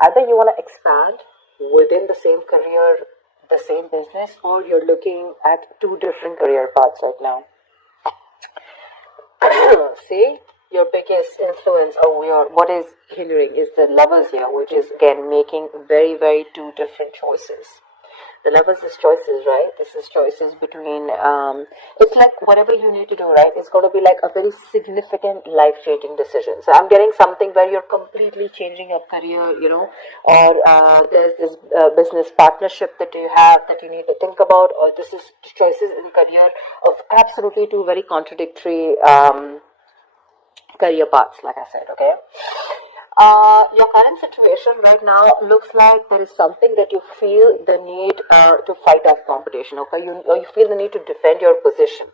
Either you want to expand within the same career, the same business, or you're looking at two different career paths right now. See, your biggest influence or your what is hindering is the lovers here, which is again making very two different choices. The lovers is choices, right? This is choices between it's like whatever you need to do, right? It's going to be like a very significant life changing decision. So I'm getting something where you're completely changing your career, or there's this business partnership that you have that you need to think about, or this is choices in career of absolutely two very contradictory career paths, like I said, okay? Your current situation right now looks like there is something that you feel the need to fight off competition, okay? Or you feel the need to defend your position,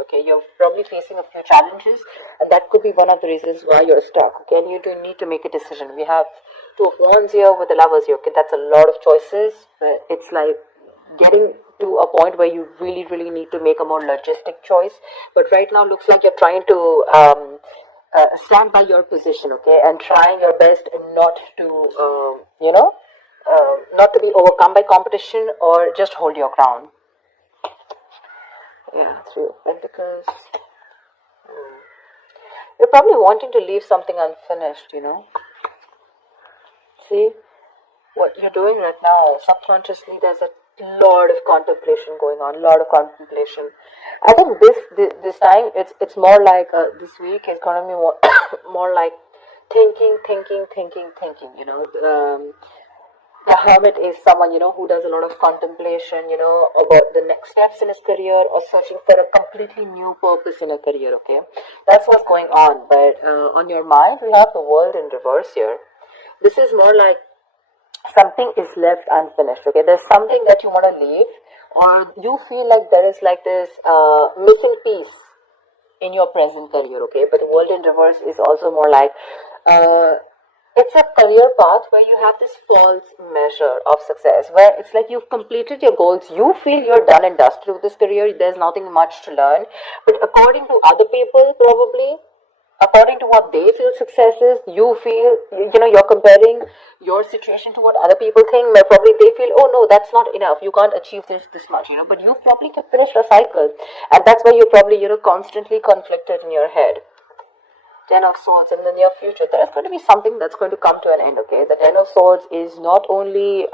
okay? You're probably facing a few challenges, and that could be one of the reasons why you're stuck, okay? And you do need to make a decision. We have two of wands here with the lovers here, okay? That's a lot of choices, but it's like getting to a point where you really need to make a more logistic choice. But right now looks like you're trying to stand by your position, okay, and trying your best not to not to be overcome by competition or just hold your ground. Yeah, Three of Pentacles. You're probably wanting to leave something unfinished, see what you're doing right now subconsciously. There's a lot of contemplation going on, lot of contemplation. I think this time it's more like this week is going to be more more like thinking. The hermit is someone who does a lot of contemplation, about the next steps in his career or searching for a completely new purpose in a career. Okay, that's what's going on. But on your mind, we have the world in reverse here. This is more like something is left unfinished, okay? There's something that you want to leave, or you feel like there is like this missing piece in your present career, okay? But the world in reverse is also more like it's a career path where you have this false measure of success, where it's like you've completed your goals, you feel you're done and dusted with this career, there's nothing much to learn. But according to other people, probably according to what they feel success is, you feel, you're comparing your situation to what other people think. Where probably they feel, oh no, that's not enough, you can't achieve this much, but you've probably finished a cycle, and that's why you're probably constantly conflicted in your head. Ten of Swords. In the near future, there's going to be something that's going to come to an end, okay? The Ten of Swords is not only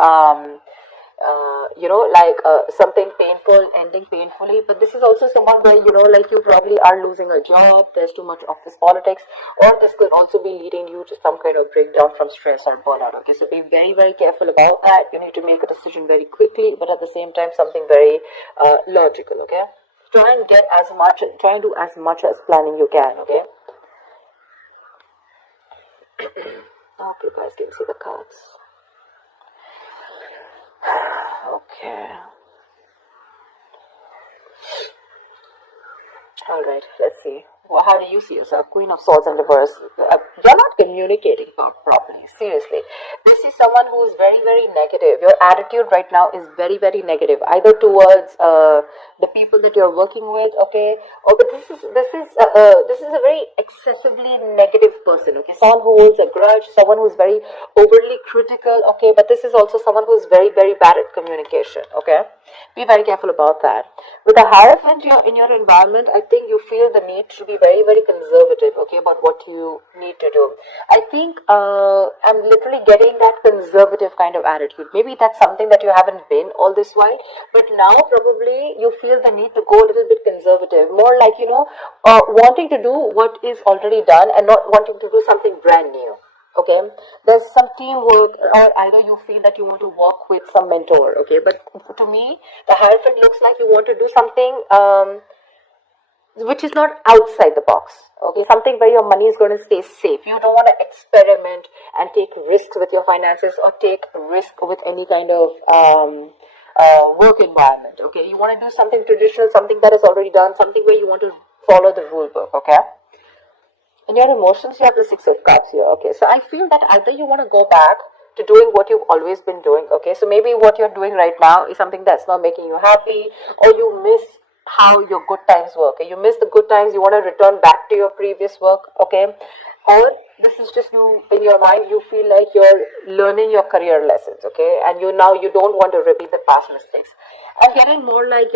something painful ending painfully, but this is also someone where like you probably are losing a job, there's too much office politics, or this could also be leading you to some kind of breakdown from stress or burnout, okay? So be very careful about that. You need to make a decision very quickly, but at the same time something very logical, okay? Try and do as much as planning you can, okay? Okay, guys, can you see the cards? Okay. All right, let's see. Well, how do you see yourself? Queen of Swords in reverse. You're not communicating properly. Seriously, this is someone who is very negative. Your attitude right now is very negative, either towards the people that you're working with, okay? Or but this is a very excessively negative person, okay? Someone who holds a grudge, someone who's very overly critical, okay? But this is also someone who's very bad at communication, okay? Be very careful about that. With a Hierophant in your environment, I think you feel the need to be very conservative, okay, about what you need to do. I think I'm literally getting that conservative kind of attitude. Maybe that's something that you haven't been all this while, but now probably you feel the need to go a little bit conservative, more like wanting to do what is already done and not wanting to do something brand new. Okay, there's some teamwork, or either you feel that you want to work with some mentor, okay? But to me, the Hierophant looks like you want to do something which is not outside the box, okay? Something where your money is going to stay safe. You don't want to experiment and take risks with your finances, or take risk with any kind of work environment, okay? You want to do something traditional, something that is already done, something where you want to follow the rule book, okay? In your emotions, you have the Six of Cups here, okay? So I feel that either you want to go back to doing what you've always been doing, okay? So maybe what you're doing right now is something that's not making you happy, or you miss how your good times were, okay? You miss the good times, you want to return back to your previous work, okay? or this is just you in your mind, you feel like you're learning your career lessons, okay, and you don't want to repeat the past mistakes. I'm getting more like,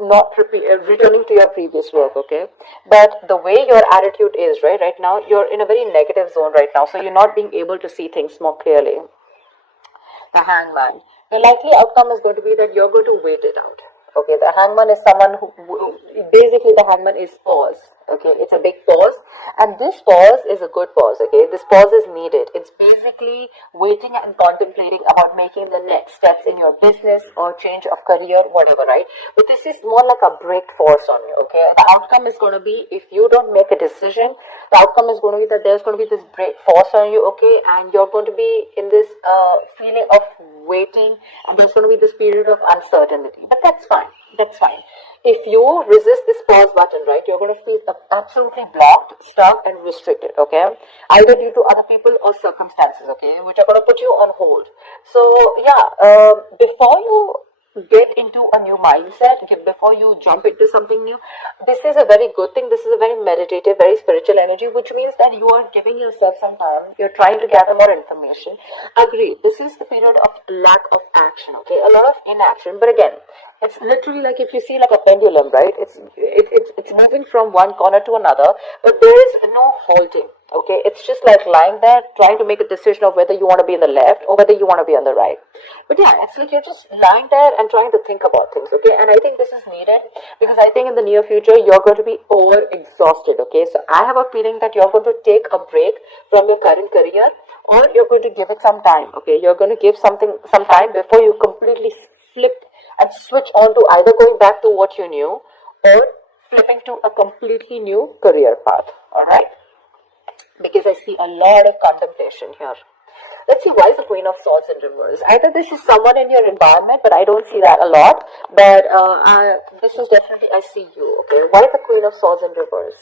not returning to your previous work, okay, but the way your attitude is right now, you're in a very negative zone right now, so you're not being able to see things more clearly. The hangman. The likely outcome is going to be that you're going to wait it out. Okay, the hangman is someone who basically, the hangman is pause. Okay, it's a big pause, and this pause is a good pause. Okay, this pause is needed. It's basically waiting and contemplating about making the next steps in your business or change of career, whatever, right? But this is more like a break force on you. Okay, the outcome is going to be, if you don't make a decision, the outcome is going to be that there's going to be this break force on you. Okay, and you're going to be in this feeling of waiting, and there's going to be this period of uncertainty. But that's fine. That's fine. If you resist this pause button, right, you're going to feel absolutely blocked, stuck, and restricted, okay? Either due to other people or circumstances, okay, which are going to put you on hold. So, yeah, before you get into a new mindset, before you jump into something new, this is a very good thing. This is a very meditative, very spiritual energy, which means that you are giving yourself some time. You're trying to gather more information. Agree, this is the period of lack of action, okay, a lot of inaction. But again, it's literally like, if you see like a pendulum, right, it's moving from one corner to another, but there is no halting. Okay, it's just like lying there trying to make a decision of whether you want to be in the left or whether you want to be on the right. But yeah, it's like you're just lying there and trying to think about things. Okay, and I think this is needed, because I think in the near future you're going to be over exhausted. Okay, so I have a feeling that you're going to take a break from your current career, or you're going to give it some time. Okay, you're going to give something some time before you completely flip and switch on to either going back to what you knew or flipping to a completely new career path. All right, because I see a lot of contemplation here. Let's see, why is the Queen of Swords in reverse? Either this is someone in your environment, but I don't see that a lot. But this is definitely, I see you. Okay, why is the Queen of Swords in reverse?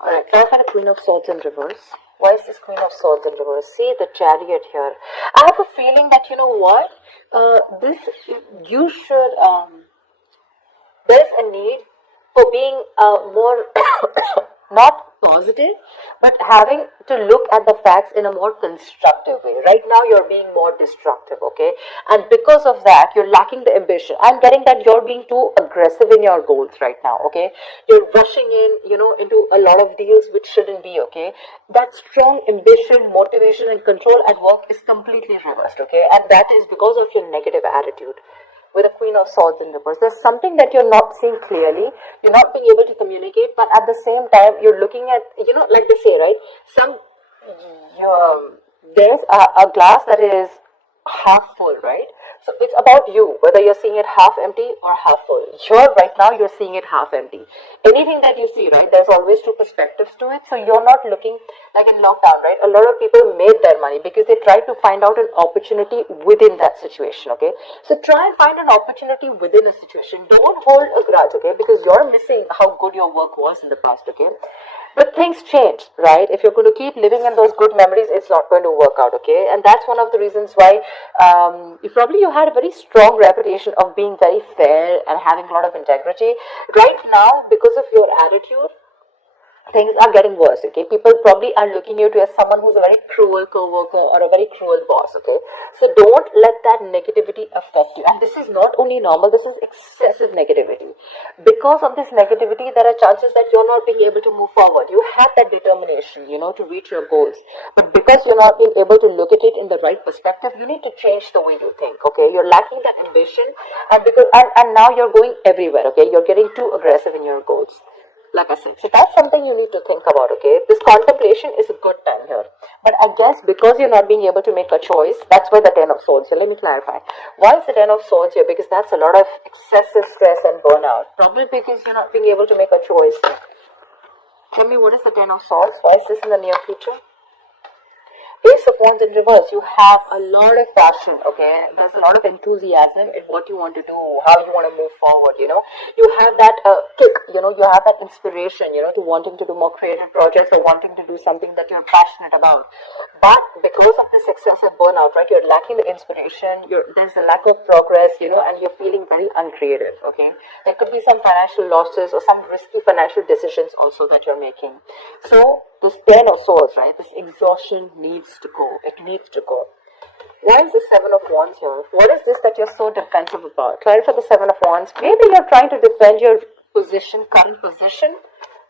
Alright, clarify the Queen of Swords in reverse. Why is this Queen of Swords in reverse? See the Chariot here. I have a feeling that, you know what? This, you should, there's a need for being more not positive, but having to look at the facts in a more constructive way. Right now you're being more destructive, okay, and because of that you're lacking the ambition. I'm getting that you're being too aggressive in your goals right now, okay, you're rushing in, into a lot of deals which shouldn't be, okay. That strong ambition, motivation, and control at work is completely reversed, okay, and that is because of your negative attitude. With a Queen of Swords in reverse, there's something that you're not seeing clearly. You're not being able to communicate, but at the same time, you're looking at, like they say, right? There's a glass that is half full, right? So it's about you, whether you're seeing it half empty or half full. Right now, you're seeing it half empty. Anything that you see, right, there's always two perspectives to it. So you're not looking like in lockdown, right? A lot of people made their money because they tried to find out an opportunity within that situation, okay? So try and find an opportunity within a situation. Don't hold a grudge, okay? Because you're missing how good your work was in the past, okay? But things change, right? If you're going to keep living in those good memories, it's not going to work out, okay? And that's one of the reasons why you had a very strong reputation of being very fair and having a lot of integrity. Right now, because of your attitude, things are getting worse, okay? People probably are looking at you as someone who's a very cruel co-worker or a very cruel boss, okay? So don't let that negativity affect you. And this is not only normal, this is excessive negativity. Because of this negativity, there are chances that you're not being able to move forward. You have that determination, to reach your goals. But because you're not being able to look at it in the right perspective, you need to change the way you think, okay? You're lacking that ambition, and now you're going everywhere, okay? You're getting too aggressive in your goals. Like I said, so that's something you need to think about, okay? This contemplation is a good time here. But I guess because you're not being able to make a choice, that's why the Ten of Swords. So let me clarify. Why is the Ten of Swords here? Because that's a lot of excessive stress and burnout. Probably because you're not being able to make a choice. Tell me, what is the Ten of Swords? Why is this in the near future? Ace of Wands in reverse, you have a lot of passion, okay? There's a lot of enthusiasm in what you want to do, how you want to move forward, You have that kick, you have that inspiration, to wanting to do more creative projects or wanting to do something that you're passionate about. But because of this excessive burnout, right, you're lacking the inspiration, there's a lack of progress, and you're feeling very uncreative, okay? There could be some financial losses or some risky financial decisions also that you're making. So, this 10 of swords, right? This exhaustion needs to go. It needs to go. Why is the 7 of Wands here? What is this that you're so defensive about? Clarify the 7 of Wands. Maybe you're trying to defend your current position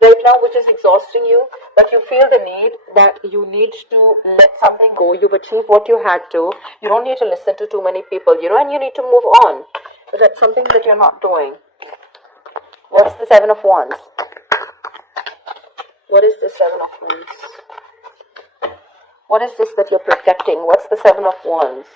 right now, which is exhausting you, but you feel the need that you need to let something go. You've achieved what you had to. You don't need to listen to too many people, and you need to move on. But that's something that you're not doing. What's the 7 of Wands? What is the 7 of Wands? What is this that you're protecting? What's the 7 of Wands?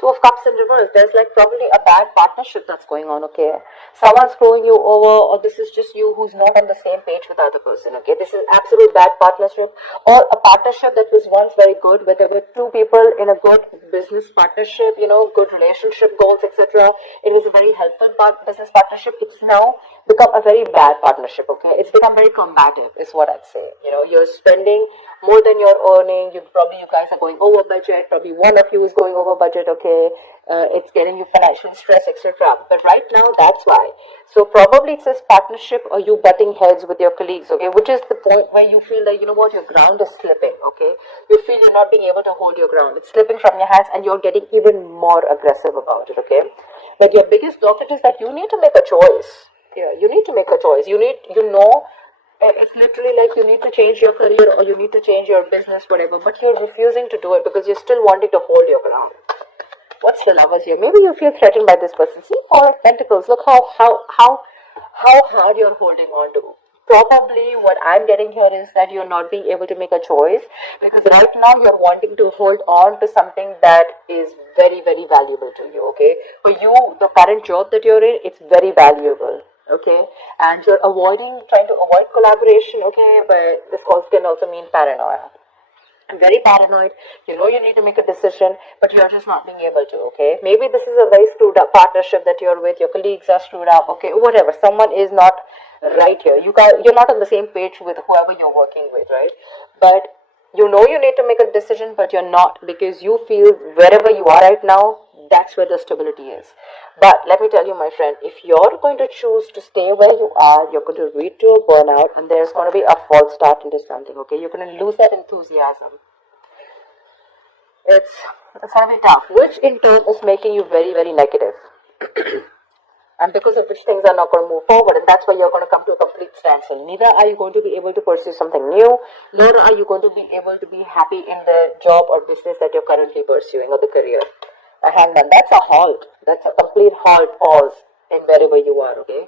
2 of Cups in reverse. There's like probably a bad partnership that's going on, okay? Someone's screwing you over, or this is just you who's not on the same page with the other person, okay? This is absolute bad partnership, or a partnership that was once very good, where there were two people in a good business partnership, good relationship goals, etc. It was a very helpful business partnership. It's now become a very bad partnership, okay? It's become very combative, is what I'd say. You're spending more than you're earning. You guys are going over budget. Probably one of you is going over budget, okay? It's getting you financial stress, etc. But right now, that's why. So probably it's this partnership or you butting heads with your colleagues, okay? Which is the point where you feel that, your ground is slipping, okay? You feel you're not being able to hold your ground. It's slipping from your hands and you're getting even more aggressive about it, okay? But your biggest blockage is that you need to make a choice. Yeah, you need to make a choice. It's literally like you need to change your career or you need to change your business, whatever, but you're refusing to do it because you're still wanting to hold your ground. What's the Lovers here? Maybe you feel threatened by this person. See, Four of Pentacles. Look how hard you're holding on to. Probably what I'm getting here is that you're not being able to make a choice because right now you're wanting to hold on to something that is very, very valuable to you, okay? For you, the current job that you're in, it's very valuable, okay? And you're trying to avoid collaboration, okay? But this can also mean paranoia. I'm very paranoid. You need to make a decision, but you're just not being able to, okay? Maybe this is a very screwed up partnership that you're with. Your colleagues are screwed up, okay? Whatever. Someone is not right here. You're not on the same page with whoever you're working with, right? But you need to make a decision, but you're not because you feel wherever you are right now, that's where the stability is. But let me tell you, my friend, if you're going to choose to stay where you are, you're going to lead to a burnout and there's going to be a false start into something, okay? You're going to lose that enthusiasm. It's going to be tough, which in turn is making you very, very negative. And because of which things are not going to move forward, and that's why you're going to come to a complete standstill. Neither are you going to be able to pursue something new, nor are you going to be able to be happy in the job or business that you're currently pursuing or the career. A Hangman, that's a halt. That's a complete halt, pause in wherever you are, okay?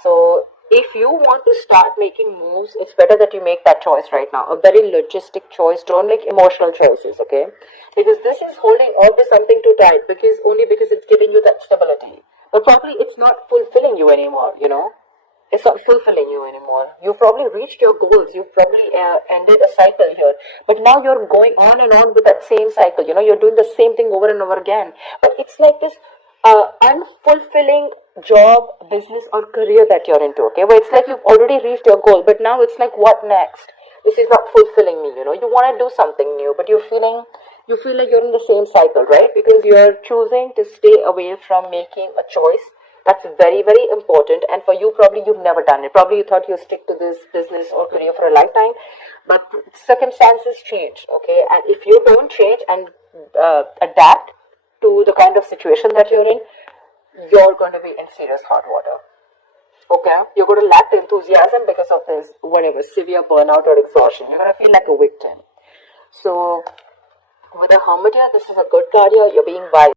So if you want to start making moves, it's better that you make that choice right now. A very logistic choice. Don't make emotional choices, okay? Because this is holding on to something too tight because it's giving you that stability. But probably it's not fulfilling you anymore, It's not fulfilling you anymore. You've probably reached your goals. You've probably ended a cycle here. But now you're going on and on with that same cycle. You're doing the same thing over and over again. But it's like this unfulfilling job, business, or career that you're into, okay? Where it's like you've already reached your goal. But now it's like, what next? This is not fulfilling me, You want to do something new, but you feel like you're in the same cycle, right? Because you're choosing to stay away from making a choice. That's very, very important. And for you, probably you've never done it. Probably you thought you'd stick to this business or career for a lifetime. But circumstances change, okay? And if you don't change and adapt to the kind of situation that you're in, you're going to be in serious hot water. Okay? You're going to lack the enthusiasm because of this, severe burnout or exhaustion. You're going to feel like a victim. So, with a Hermit here, this is a good card here. You're being wise.